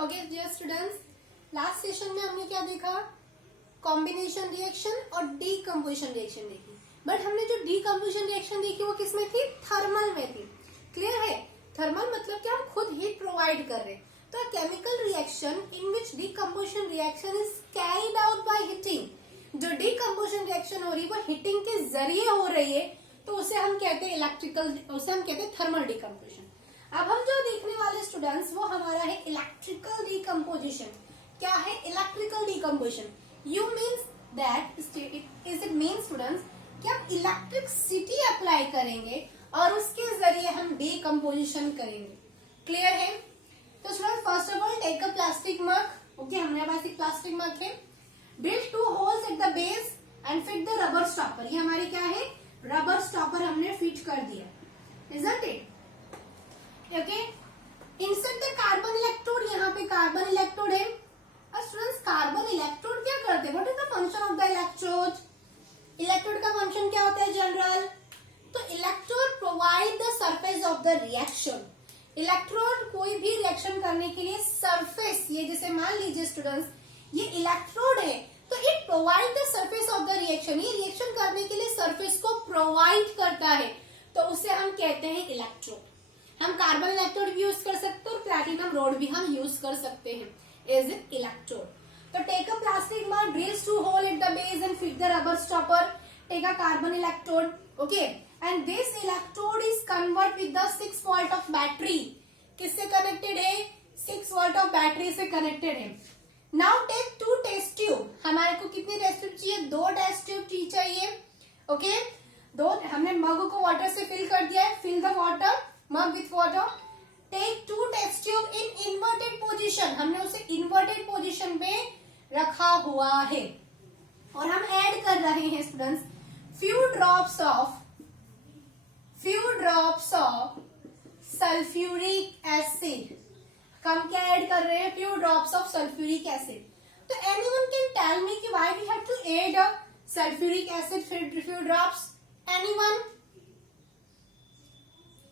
Okay dear students, last session में हमने क्या देखा? कॉम्बिनेशन रिएक्शन और डीकम्पोजिशन रिएक्शन देखी। बट हमने जो डीकम्पोजिशन रिएक्शन देखी वो किसमें थी? थर्मल में थी। क्लियर है? थर्मल मतलब कि हम खुद हीट प्रोवाइड कर रहे हैं। तो chemical reaction in which decomposition reaction is carried out by heating. जो डीकम्पोजिशन रिएक्शन हो रही है वो हीटिंग के जरिए हो रही है, तो उसे हम कहते हैं इलेक्ट्रिकल, उसे हम कहते हैं थर्मल डीकम्पोजिशन। अब हम जो देखने वाले स्टूडेंट्स वो हमारा है इलेक्ट्रिकल डीकम्पोजिशन। क्या है electrical decomposition? You means that is it mean students कि हम इलेक्ट्रिसिटी अप्लाई करेंगे और उसके जरिए हम डीकम्पोजिशन करेंगे। क्लियर है? तो students first of all take a plastic mug. Okay, हमारे पास एक प्लास्टिक मग है। Drill 2 holes at the base and fit the rubber stopper. ये हमारी क्या है? रबर स्टॉपर हमने फिट कर दिया। Isn't it? Okay, insert the carbon electrode. यहाँ पे कार्बन इलेक्ट्रोड है। और स्टूडेंट्स कार्बन इलेक्ट्रोड क्या करते हैं? What is the function of the electrode? Electrode का फंक्शन क्या होता है जनरल? तो electrode provide the surface of the reaction. Electrode कोई भी रिएक्शन करने के लिए सरफेस, ये जैसे मान लीजिए स्टूडेंट्स ये इलेक्ट्रोड है तो it provide the surface of the reaction. ये रिएक्शन करने के लिए सरफेस को प्रोवाइड करता है, तो उसे हम कहते हैं इलेक्ट्रोड। हम कार्बन इलेक्ट्रोड भी यूज कर सकते हैं और प्लैटिनम रोड भी हम यूज कर सकते हैं एज ए इलेक्ट्रोड। तो take a plastic mug, drills 2 hole at the base and fit the rubber stopper. Take a carbon electrode, okay, and this electrode is convert with the 6 volt of battery. किससे connected है? 6 volt of battery से connected है। Now take 2 test tube. हमारे को कितनी test tube चाहिए? 2 test tube चाहिए। Okay, दो। हमने मग को वाटर से फिल कर दिया है। Fill the water mug with water. Take 2 test tube in inverted position. हमने उसे इन्वर्टेड पोजीशन पे रखा हुआ है और हम ऐड कर रहे हैं students few drops of sulphuric acid. हम क्या ऐड कर रहे हैं? Few drops of sulphuric acid. तो एनीवन कैन टेल मी कि why we have to add sulphuric acid few drops? Anyone?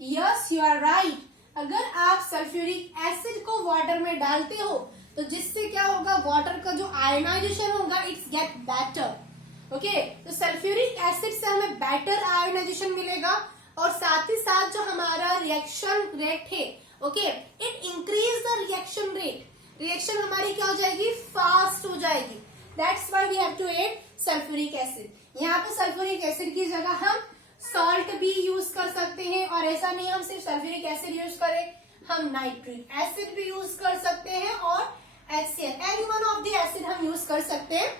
Yes, you are right. अगर आप सल्फ्यूरिक एसिड को वाटर में डालते हो तो जिससे क्या होगा? वाटर का जो आयोनाइजेशन होगा इट्स गेट बेटर। ओके, तो सल्फ्यूरिक एसिड से हमें बेटर आयोनाइजेशन मिलेगा और साथ ही साथ जो हमारा रिएक्शन रेट है, okay, it increase the reaction rate. Reaction हमारी क्या हो जाएगी? फास्ट हो जाएगी। That's why we have to add sulphuric acid. यहाँ पे सल्फ्यूरिक एसिड की जगह हम सॉल्ट भी यूज कर सकते हैं, और ऐसा नहीं हम सिर्फ सल्फ्यूरिक एसिड यूज करें, हम नाइट्रिक एसिड भी यूज कर सकते हैं और HCl, any one of the acid हम यूज कर सकते हैं।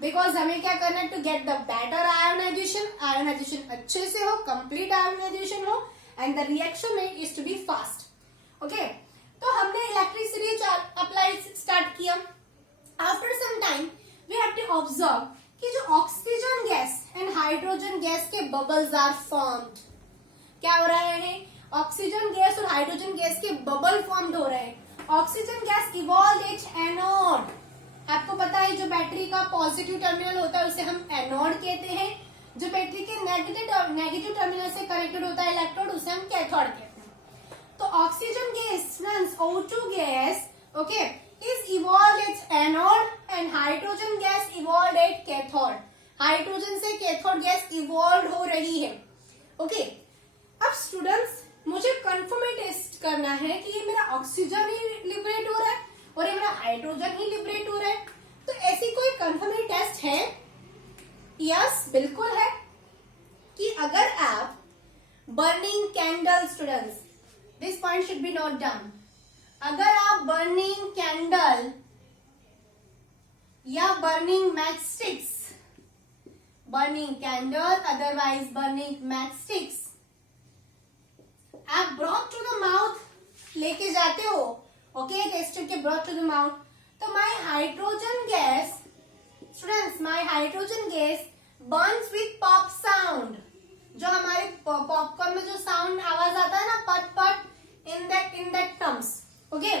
बिकॉज हमें क्या करना है? To get the better ionisation. Ionisation अच्छे से हो, कंप्लीट आयोनाइजेशन हो, and the reaction rate is to be fast. Okay, तो हमने इलेक्ट्रिसिटी अप्लाई स्टार्ट किया। After some time we have to observe कि जो oxygen gas and hydrogen gas के बबल्स आर फॉर्म्ड। क्या हो रहा है? ऑक्सीजन गैस और हाइड्रोजन गैस के बबल फॉर्म्ड हो रहे हैं। Oxygen gas evolve it anode. आपको पता है जो बैटरी का पॉजिटिव टर्मिनल होता है उसे हम एनोड कहते हैं। जो बैटरी के नेगेटिव टर्मिनल से कनेक्टेड होता है इलेक्ट्रोड, उसे हम कैथोड कहते हैं। तो oxygen gas O2 gas, okay, is evolved its anode and hydrogen gas evolved at cathode. Hydrogen से कैथोड गैस इवॉल्व हो रही है। ओके, अब स्टूडेंट्स मुझे कंफर्म टेस्ट करना है कि ये मेरा ऑक्सीजन ही लिबरेट हो रहा है और ये मेरा हाइड्रोजन ही लिबरेट हो रहा है। तो ऐसी कोई कंफर्म टेस्ट है? यस, बिल्कुल है। कि अगर आप burning candle, students this point should be note down, अगर आप बर्निंग कैंडल या burning matchsticks, burning candle otherwise burning matchsticks, आप ब्रॉथ टू द माउथ लेके जाते हो, ओके, टेस्ट ट्यूब के ब्रॉथ टू द माउथ, तो my hydrogen gas, students, my hydrogen gas burns with pop sound. जो हमारे popcorn में जो साउंड आवाज आता है ना, पट पट, in that terms, okay,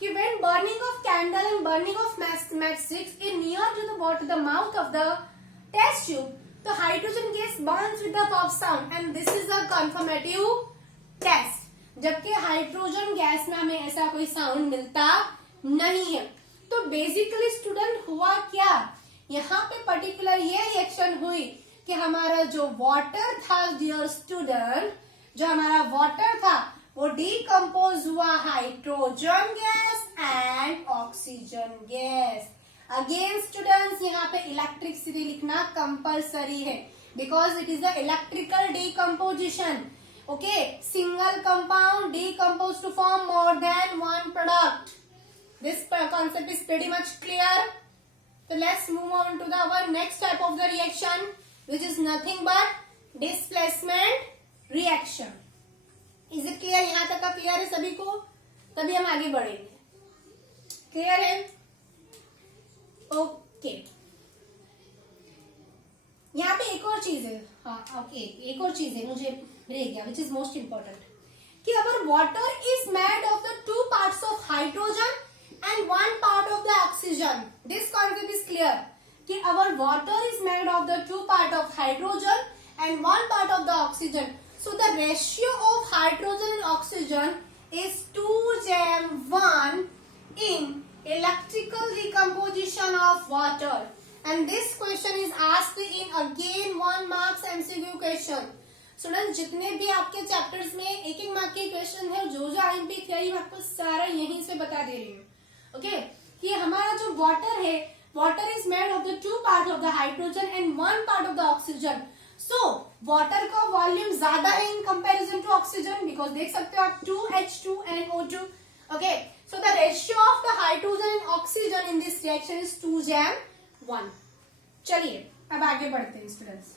कि when burning of candle and burning of matchsticks is near to the mouth of the test tube, the hydrogen gas burns with the pop sound, and this is a confirmative test. जबकि hydrogen gas में हमें ऐसा कोई sound मिलता नहीं है। तो basically student हुआ क्या, यहाँ पे पर्टिकुलर ये रिएक्शन हुई कि हमारा जो वाटर था डियर स्टूडेंट, जो हमारा वाटर था वो डिकम्पोज हुआ hydrogen gas and oxygen gas. Again students यहाँ पे इलेक्ट्रिसिटी लिखना कंपलसरी है because it is the electrical decomposition. Okay, single compound decompose to form more than one product. This concept is pretty much clear. So let's move on to the our next type of the reaction, which is nothing but displacement reaction. Is it clear? यहाँ तक का clear है सभी को? तभी हम आगे बढ़ेंगे। क्लियर है? ओके, यहाँ पे एक और चीज है। हाँ ओके, एक और चीज है मुझे रह गया, विच इज मोस्ट इम्पोर्टेंट, कि our water is made of the 2 parts of hydrogen and 1 part of the oxygen. This concept is clear कि our water is made of the 2 part of hydrogen and 1 part of the oxygen. So the ratio of hydrogen and oxygen is 2:1 in electrical decomposition of water. And this question is asked in again 1 marks MCQ question. Student जितने भी आपके chapters में एक एक mark के question है, जो जो आईएमपी थियरी मैं आपको सारा यहीं से बता दे रही हूँ। ओके, कि हमारा जो वाटर है, water is made of the 2 part of the hydrogen and 1 part of the oxygen. So water का वॉल्यूम ज्यादा है in comparison to oxygen, because देख सकते हो आप 2H2NO2। Okay, so the ratio of the hydrogen and oxygen in this reaction is 2:1। चलिए अब आगे बढ़ते हैं स्टूडेंट्स।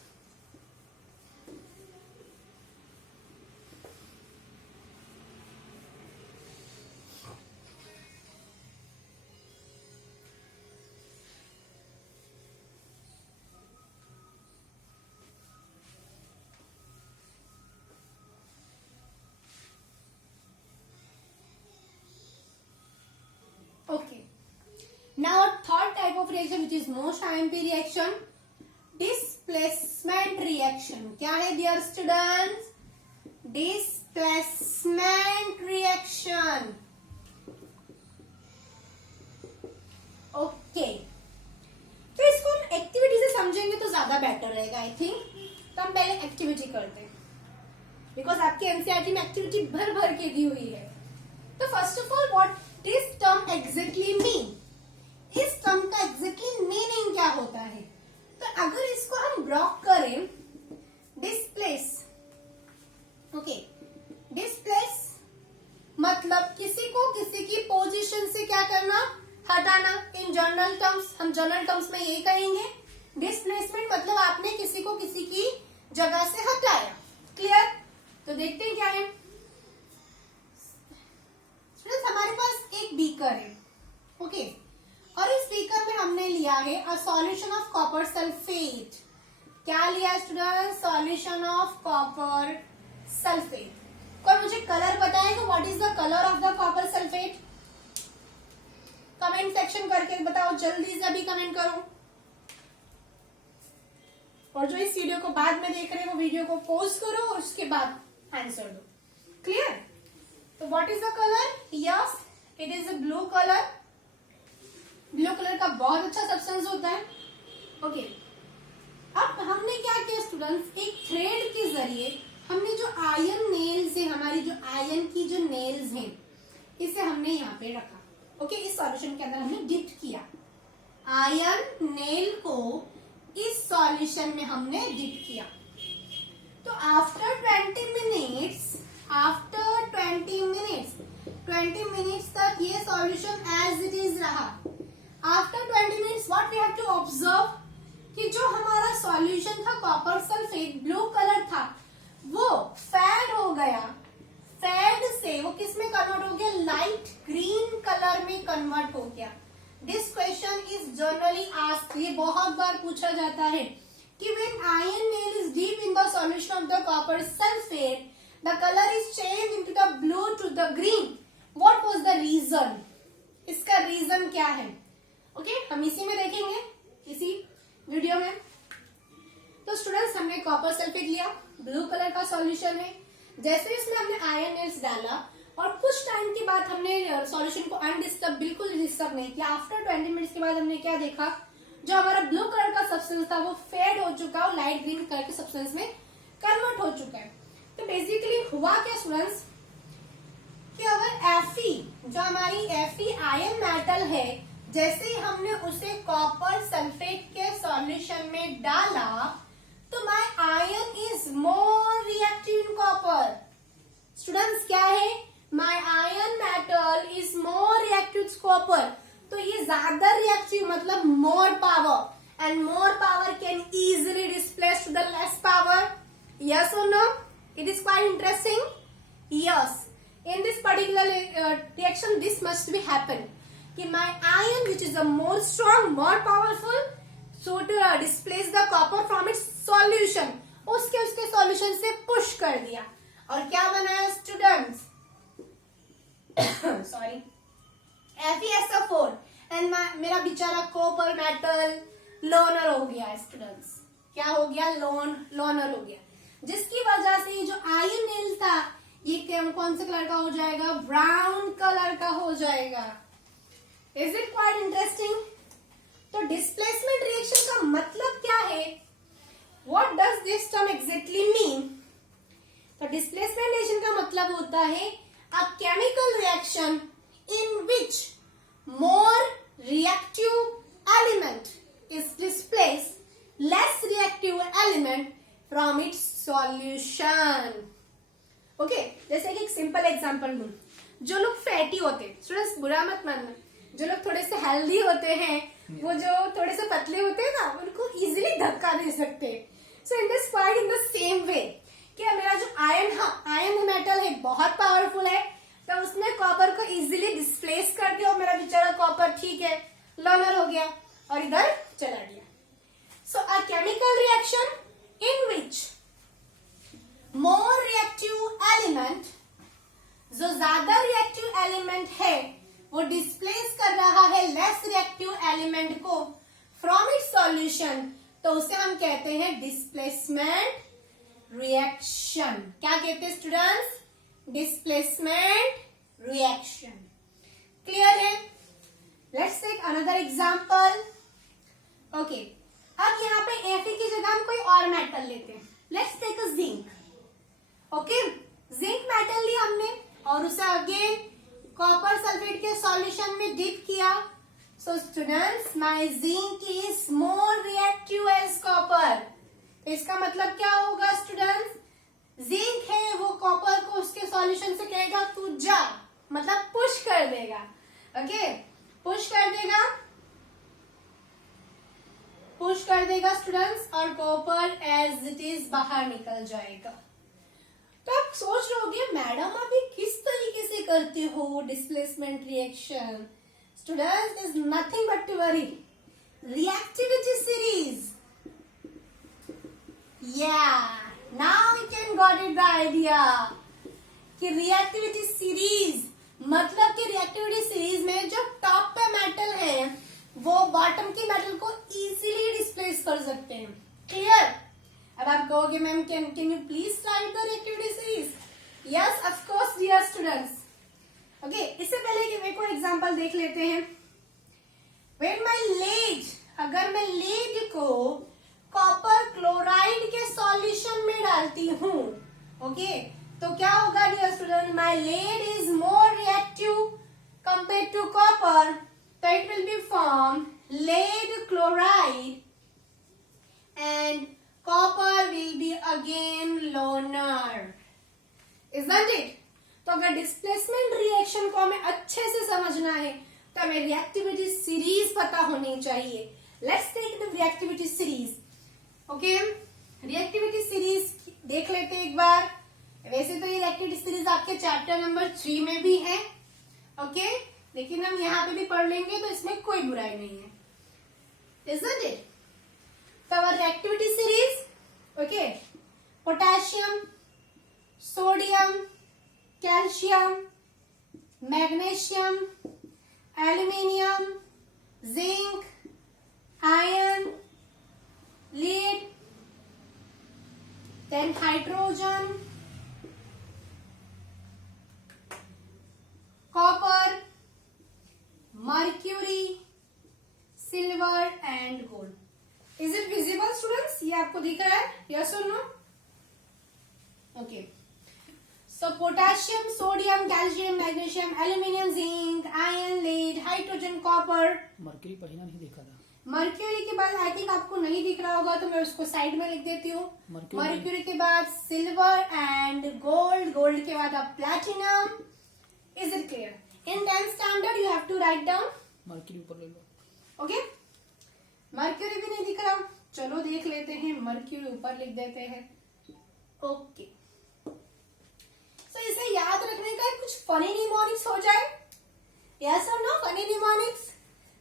Okay. Now third type of reaction which is most IMP reaction, displacement reaction. क्या है dear students? Displacement reaction. Okay. तो इसको एक्टिविटी से समझेंगे तो ज्यादा बेटर रहेगा आई थिंक। तो हम पहले एक्टिविटी करते हैं बिकॉज आपके एनसीईआरटी में एक्टिविटी भर भर के दी हुई है। तो first of all what this term exactly mean, इस टर्म का एग्जैक्टली मीनिंग क्या होता है। तो अगर इसको हम ब्लॉक करें, डिस्प्लेस, ओके, डिस्प्लेस मतलब किसी को किसी की पोजीशन से क्या करना, हटाना। इन जनरल टर्म्स, हम जनरल टर्म्स में यही कहेंगे। डिस्प्लेसमेंट मतलब आपने किसी को किसी की जगह से हटाया। क्लियर? तो देखते हैं क्या है। हमारे पास एक बीकर है, ओके, और इस बीकर में हमने लिया है a solution of copper sulphate. क्या लिया student? Solution of copper sulphate. कोई मुझे कलर बताएगा, what is the colour of the copper sulphate? Comment section करके बताओ, जल्दी से अभी कमेंट करो। और जो इस वीडियो को बाद में देख रहे हैं वो वीडियो को पॉज करो और उसके बाद आंसर दो। क्लियर? तो what is the colour? Yes, it is a blue colour. Blue colour का बहुत अच्छा सब्सटेंस होता है। ओके, अब हमने क्या किया स्टूडेंट्स, एक थ्रेड के जरिए हमने जो आयन नेल्स है, हमारी जो आयन की जो नेल्स हैं, इसे हमने यहाँ पे रखा। ओके, इस सॉल्यूशन के अंदर हमने डिप किया आयन नेल को, इस सॉल्यूशन में हमने डिप किया। तो आफ्टर 20 मिनट्स तक ये सॉल्यूशन एज इट इज रहा। After 20 minutes what we have to observe कि जो हमारा सॉल्यूशन था कॉपर सल्फेट, ब्लू कलर था, वो फेड हो गया। फेड से वो किस में कन्वर्ट हो गया? लाइट ग्रीन कलर में कन्वर्ट हो गया। This question is generally asked, ये बहुत बार पूछा जाता है कि when iron nail is deep in the solution of the copper sulfate, the color is changed into the blue to the green. What was the reason? इसका reason क्या है? Okay, हम इसी में देखेंगे, इसी वीडियो में। तो स्टूडेंट्स, हमने कॉपर सल्फेट लिया, ब्लू कलर का सॉल्यूशन है, जैसे इसमें हमने आयन नेल्स डाला और कुछ टाइम के बाद हमने सॉल्यूशन को अनडिस्टर्ब, बिल्कुल डिस्टर्ब नहीं किया, आफ्टर 20 मिनट्स के बाद हमने क्या देखा, जो हमारा ब्लू कलर का सब्सटेंस था वो फेड हो चुका और लाइट ग्रीन कलर के सब्सटेंस में कन्वर्ट हो चुका है। तो बेसिकली हुआ क्या स्टूडेंट्स कि अगर Fe, जो हमारी Fe आयन मेटल है, जैसे ही हमने उसे कॉपर सल्फेट के सॉल्यूशन में डाला तो my iron is more reactive in copper. Students क्या है, my iron metal is more reactive to copper. तो ये ज्यादा रिएक्टिव मतलब more power, and more power can easily displace to the less power. Yes और no? It is quite interesting. Yes, in this particular reaction this must be happen कि my ion which is a more strong, more powerful, so to displace the copper from its solution, उसके solution से push कर दिया और क्या बनाया students, sorry, FeSO4 and मेरा बेचारा कॉपर मेटल लोनर हो गया स्टूडेंट्स। क्या हो गया, लोनर हो गया, जिसकी वजह से जो आयन नेल था ये कौन से कलर का हो जाएगा, ब्राउन कलर का हो जाएगा। Is it quite interesting? तो डिस्प्लेसमेंट रिएक्शन का मतलब क्या है, what does this term exactly mean? तो डिस्प्लेसमेंट रिएक्शन का मतलब होता है अ chemical reaction in which more reactive element is displace less reactive element from its solution. Okay, जैसे कि एक सिंपल एग्जांपल दूं, जो लोग फैटी होते हैं, स्टूडेंट्स बुरा मत मानना, जो लोग थोड़े से हेल्दी होते हैं, वो जो थोड़े से पतले होते हैं ना, उनको इजीली धक्का दे सकते हैं। So in this quite in the same way कि मेरा जो आयन मेटल है बहुत पावरफुल है, तो उसने कॉपर को इजीली डिस्प्लेस कर दिया और मेरा बेचारा कॉपर ठीक है लोनर हो गया और इधर चला गया। So a chemical reaction in which more reactive element, जो ज्यादा रिएक्टिव एलिमेंट है वो डिस्प्लेस कर रहा है लेस रिएक्टिव एलिमेंट को फ्रॉम इट्स सॉल्यूशन, तो उसे हम कहते हैं डिस्प्लेसमेंट रिएक्शन। क्या कहते हैं स्टूडेंट्स? Displacement reaction. क्लियर है? Let's take another example. Okay, अब यहाँ पे Fe की जगह हम कोई और मेटल लेते हैं। Let's take a zinc. Okay, zinc metal लिया हमने और उसे अगेन कॉपर सल्फेट के सॉल्यूशन में डिप किया। So students, my zinc is more reactive as copper. इसका मतलब क्या होगा स्टूडेंट्स? जिंक है वो कॉपर को उसके सॉल्यूशन से कहेगा तू जा, मतलब पुश कर देगा। ओके, पुश कर देगा स्टूडेंट्स, और कॉपर एज इट इज बाहर निकल जाएगा। तो आप सोच रहे होंगे मैडम आप ये किस तरीके से करते हो displacement reaction? Students, is nothing but to worry, reactivity series. Now you can got it the idea कि रिएक्टिविटी सीरीज मतलब कि रिएक्टिविटी सीरीज में जो टॉप पे मेटल है वो बॉटम की मेटल को इजीली डिस्प्लेस कर सकते हैं। क्लियर? अब आप कहोगे ma'am can you please write the reactivity series? Yes of course dear students. Okay, इससे पहले कि एक और एग्जांपल देख लेते हैं। व्हेन माय लेड, अगर मैं लेड को कॉपर क्लोराइड के सॉल्यूशन में डालती हूँ, ओके, तो क्या होगा dear student? My lead is more reactive compare to copper, so it will be formed lead chloride and copper will be again loner, isn't it? तो अगर डिस्प्लेसमेंट रिएक्शन को हमें अच्छे से समझना है तो हमें रिएक्टिविटी सीरीज पता होनी चाहिए। Let's take the reactivity series. Okay, reactivity series देख लेते हैं एक बार। वैसे तो ये रिएक्टिविटी सीरीज आपके चैप्टर नंबर 3 में भी है, ओके, लेकिन हम यहाँ पे भी पढ़ लेंगे तो इसमें कोई बुराई नहीं है, isn't it? तो our reactivity series, okay, potassium, sodium, calcium, magnesium, aluminium, zinc, iron, lead, then hydrogen, copper, mercury, silver and gold. Is it visible students? ये आपको दिख रहा है? यस और no? Okay. So potassium, sodium, calcium, magnesium, aluminium, zinc, iron, lead, hydrogen, copper. Mercury पहला नहीं देखा था। मर्क्यूरी के बाद आई थिंक आपको नहीं दिख रहा होगा, तो मैं उसको साइड में लिख देती हूँ। मर्क्यूरी के बाद सिल्वर एंड गोल्ड, गोल्ड के बाद अब platinum. Is it clear? In 10th standard you have to write down. Mercury ऊपर ले लो। ओके, मर्क्यूरी भी नहीं दिख रहा, चलो देख लेते हैं, मर्क्यूरी ऊपर लिख देते हैं। ओके, सो इसे याद रखने का कुछ फनी निमोनिक्स हो जाए। यस और नो? फनी निमोनिक्स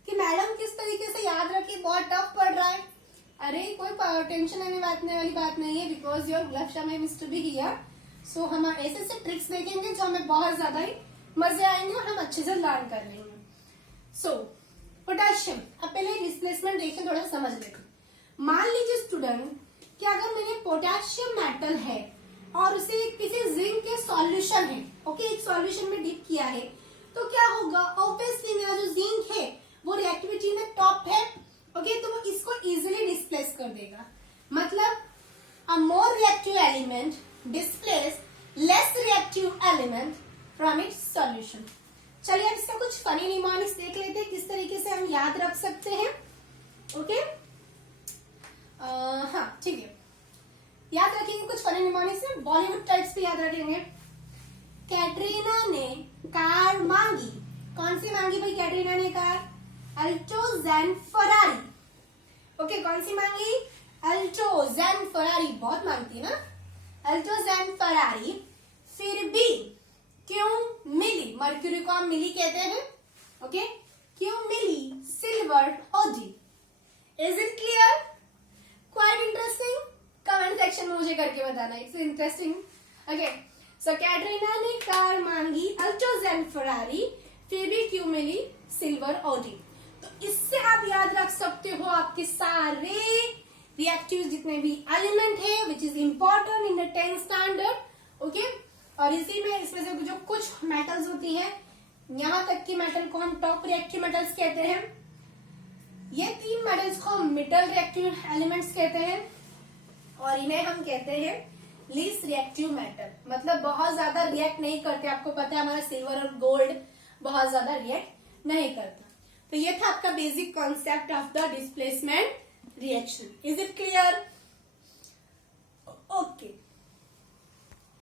कि मैडम किस तरीके से याद रखी, बहुत टफ पड़ रहा है। अरे कोई टेंशन लेने वाली बात नहीं है, बिकॉज योर लक्ष्य में मिस टू बी हियर। सो हम ऐसे ट्रिक्स देखेंगे जो हमें बहुत ज्यादा ही मजे आएंगे और हम अच्छे से लर्न कर लेंगे। सो पोटेशियम, अब पहले डिस्प्लेसमेंट रिएक्शन थोड़ा समझ लेते। मान लीजिए स्टूडेंट कि अगर मेरे पोटेशियम मेटल है और उसे किसी जिंक के सॉल्यूशन है, ओके, एक सॉल्यूशन में डिप किया है, तो क्या होगा? ऑब्वियसली मेरा जो जिंक है वो रिएक्टिविटी में टॉप है, ओके, तो वो इसको इजीली डिस्प्लेस कर देगा। मतलब a more reactive element displace less reactive element from its solution. चलिए अब इसका कुछ फनी निमोनिक्स देख लेते हैं, किस तरीके से हम याद रख सकते हैं। ओके, हाँ ठीक है, याद रखेंगे कुछ फनी निमोनिक्स में, बॉलीवुड टाइप्स भी याद रखेंगे। कैटरीना ने कार मांगी, कौन सी मांगी भाई कैटरीना ने car? Alto zen ferrari. Okay, कौन सी मांगी? अल्टो ज़ेन फरारी, बहुत मांगती है ना अल्टो ज़ेन फरारी। फिर भी क्यों मिली? मर्क्यूरी को हम मिली कहते हैं, ओके, क्यों मिली सिल्वर ओडी? Is it clear? Quite interesting? Comment section में मुझे करके बताना, it's interesting. Okay, so Katrina ने कार मांगी अल्टो ज़ेन फरारी, फिर भी क्यों मिली सिल्वर ओडी। तो इससे आप याद रख सकते हो आपके सारे रिएक्टिव जितने भी एलिमेंट है which is important in the 10th standard. Okay, और इसी में इसमें से जो कुछ मेटल्स होती है, यहाँ तक की मेटल को हम टॉप रिएक्टिव मेटल्स कहते हैं। ये 3 मेटल्स को हम मिडल रिएक्टिव एलिमेंट्स कहते हैं, और इन्हें हम कहते हैं लीस्ट रिएक्टिव मेटल। मतलब बहुत ज्यादा रिएक्ट नहीं करते, आपको पता है हमारा सिल्वर और गोल्ड बहुत ज्यादा रिएक्ट नहीं करता। तो ये था आपका basic concept of the displacement reaction. Is it clear? Okay,